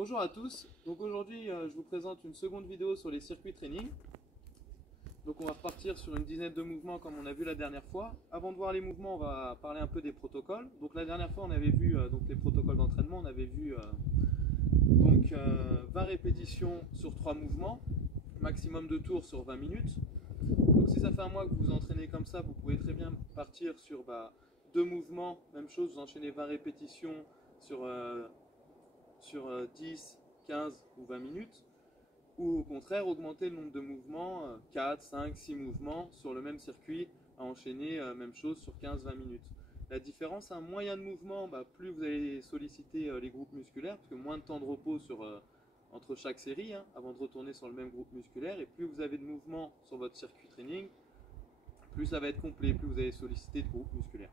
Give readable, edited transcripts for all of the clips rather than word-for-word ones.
Bonjour à tous, donc aujourd'hui je vous présente une seconde vidéo sur les circuits training. Donc on va repartir sur une dizaine de mouvements comme on a vu la dernière fois. Avant de voir les mouvements, on va parler un peu des protocoles. Donc la dernière fois on avait vu donc les protocoles d'entraînement, on avait vu 20 répétitions sur 3 mouvements, maximum de tours sur 20 minutes. Donc si ça fait un mois que vous vous entraînez comme ça, vous pouvez très bien partir sur 2 mouvements, même chose, vous enchaînez 20 répétitions sur 10, 15 ou 20 minutes, ou au contraire augmenter le nombre de mouvements, 4, 5, 6 mouvements sur le même circuit, à enchaîner même chose sur 15-20 minutes. La différence, un moyen de mouvement, plus vous allez solliciter les groupes musculaires, parce que moins de temps de repos entre chaque série, avant de retourner sur le même groupe musculaire, et plus vous avez de mouvements sur votre circuit training, plus ça va être complet, plus vous allez solliciter de groupes musculaires.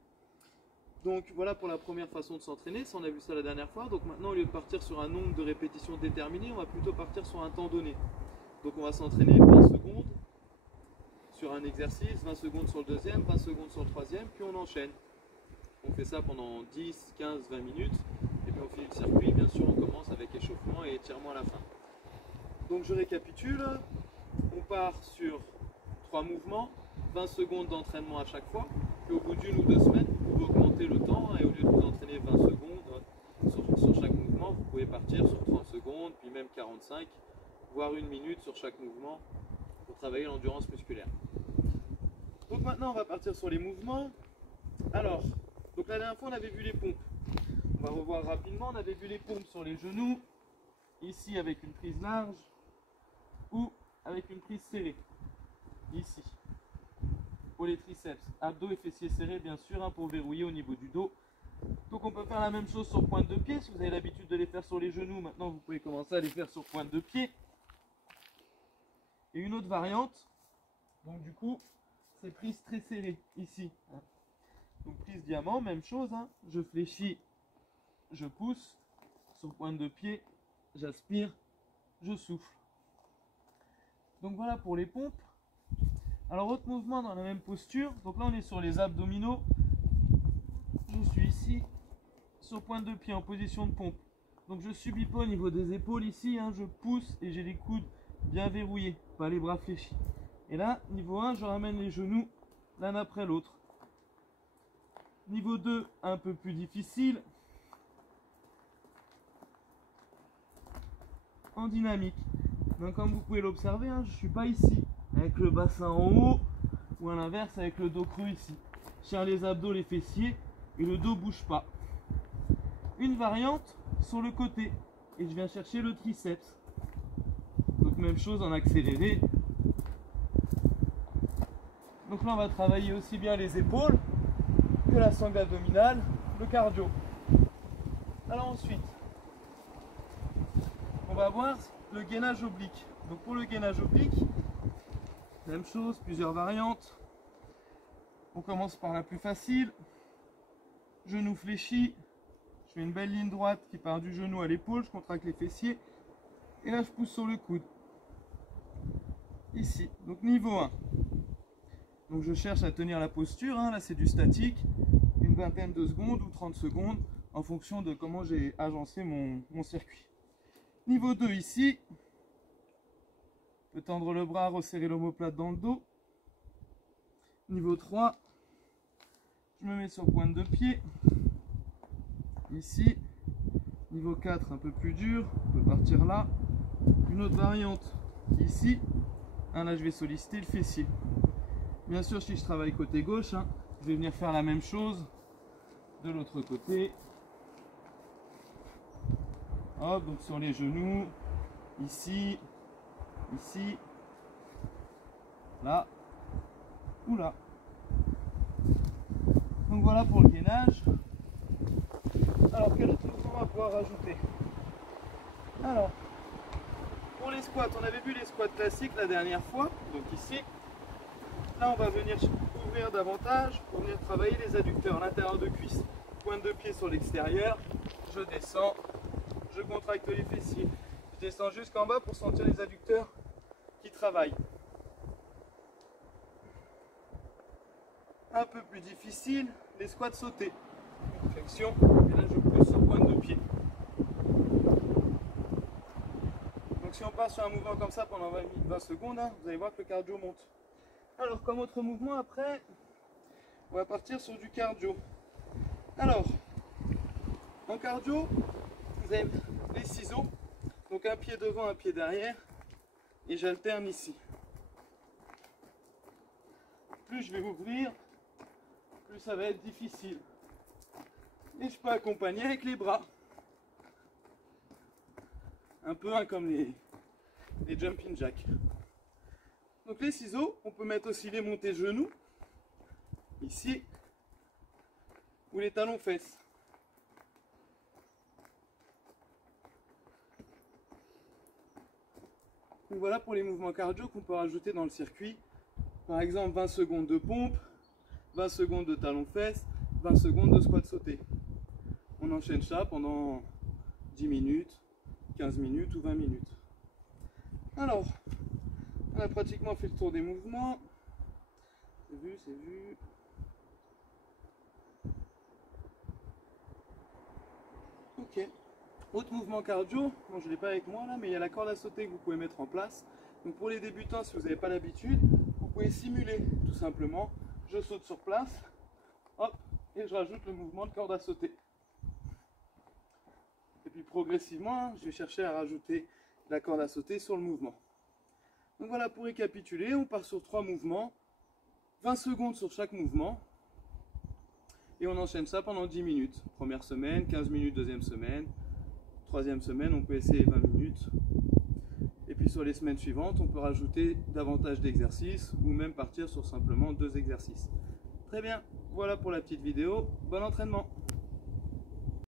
Donc voilà pour la première façon de s'entraîner, ça on a vu ça la dernière fois. Donc maintenant, au lieu de partir sur un nombre de répétitions déterminé, on va plutôt partir sur un temps donné. Donc on va s'entraîner 20 secondes sur un exercice, 20 secondes sur le deuxième, 20 secondes sur le troisième, puis on enchaîne. On fait ça pendant 10, 15, 20 minutes, et puis on finit le circuit. Bien sûr, on commence avec échauffement et étirement à la fin. Donc je récapitule, on part sur 3 mouvements, 20 secondes d'entraînement à chaque fois, puis au bout d'une ou 2 semaines, vous pouvez augmenter le temps, et au lieu de vous entraîner 20 secondes sur chaque mouvement, vous pouvez partir sur 30 secondes, puis même 45, voire 1 minute sur chaque mouvement pour travailler l'endurance musculaire. Donc maintenant, on va partir sur les mouvements. Alors, donc la dernière fois, on avait vu les pompes. On va revoir rapidement, on avait vu les pompes sur les genoux, ici avec une prise large, ou avec une prise serrée, ici. Pour les triceps, abdos et fessiers serrés bien sûr, pour verrouiller au niveau du dos. Donc on peut faire la même chose sur pointe de pied. Si vous avez l'habitude de les faire sur les genoux, maintenant vous pouvez commencer à les faire sur pointe de pied. Et une autre variante, donc du coup, c'est prise très serrée ici. Donc prise diamant, même chose, je fléchis, je pousse, sur pointe de pied, j'aspire, je souffle. Donc voilà pour les pompes. Alors autre mouvement dans la même posture, donc là on est sur les abdominaux, je suis ici sur pointe de pied en position de pompe, donc je subis pas au niveau des épaules ici, je pousse et j'ai les coudes bien verrouillés, pas les bras fléchis. Et là niveau 1 je ramène les genoux l'un après l'autre. Niveau 2 un peu plus difficile, en dynamique. Donc comme vous pouvez l'observer, je suis pas ici avec le bassin en haut, ou à l'inverse avec le dos creux ici. Je serre les abdos, les fessiers, et le dos bouge pas. Une variante sur le côté, et je viens chercher le triceps. Donc même chose en accéléré. Donc là on va travailler aussi bien les épaules que la sangle abdominale, le cardio. Alors ensuite, on va voir le gainage oblique. Donc pour le gainage oblique, même chose, plusieurs variantes. On commence par la plus facile. Genou fléchi. Je fais une belle ligne droite qui part du genou à l'épaule. Je contracte les fessiers. Et là, je pousse sur le coude. Ici. Donc niveau 1. Donc je cherche à tenir la posture. Là, c'est du statique. Une vingtaine de secondes ou 30 secondes en fonction de comment j'ai agencé mon circuit. Niveau 2 ici. Je peux tendre le bras, resserrer l'omoplate dans le dos. Niveau 3, je me mets sur pointe de pied. Ici. Niveau 4, un peu plus dur. On peut partir là. Une autre variante ici. Là, je vais solliciter le fessier. Bien sûr, si je travaille côté gauche, je vais venir faire la même chose de l'autre côté. Hop, donc sur les genoux. Ici. Ici, là, ou là. Donc voilà pour le gainage. Alors quel autre mouvement on va pouvoir rajouter? Alors, pour les squats, on avait vu les squats classiques la dernière fois, donc ici. Là on va venir ouvrir davantage pour venir travailler les adducteurs, l'intérieur de cuisse. Pointe de pied sur l'extérieur, je descends, je contracte les fessiers. Je descends jusqu'en bas pour sentir les adducteurs qui travaillent. Un peu plus difficile, les squats sautés. Flexion, et là je pousse sur pointe de pied. si on part sur un mouvement comme ça pendant 20 secondes, hein, vous allez voir que le cardio monte. Alors, comme autre mouvement, après, on va partir sur du cardio. Alors, en cardio, vous avez les ciseaux, donc un pied devant, un pied derrière, et j'alterne ici. Plus je vais ouvrir, plus ça va être difficile. Et je peux accompagner avec les bras. Un peu comme les jumping jacks. Donc les ciseaux, on peut mettre aussi les montées genoux, ici, ou les talons fesses. Donc voilà pour les mouvements cardio qu'on peut rajouter dans le circuit. Par exemple 20 secondes de pompe, 20 secondes de talons fesses, 20 secondes de squat sauté. On enchaîne ça pendant 10 minutes, 15 minutes ou 20 minutes. Alors, on a pratiquement fait le tour des mouvements. C'est vu, c'est vu. Ok. Autre mouvement cardio, bon, je ne l'ai pas avec moi là, mais il y a la corde à sauter que vous pouvez mettre en place. Donc pour les débutants, si vous n'avez pas l'habitude, vous pouvez simuler tout simplement. Je saute sur place, hop, et je rajoute le mouvement de corde à sauter. Et puis progressivement, je vais chercher à rajouter la corde à sauter sur le mouvement. Donc voilà, pour récapituler, on part sur 3 mouvements, 20 secondes sur chaque mouvement, et on enchaîne ça pendant 10 minutes. Première semaine, 15 minutes deuxième semaine, troisième semaine, on peut essayer 20 minutes. Et puis sur les semaines suivantes, on peut rajouter davantage d'exercices, ou même partir sur simplement 2 exercices. Très bien, voilà pour la petite vidéo, bon entraînement!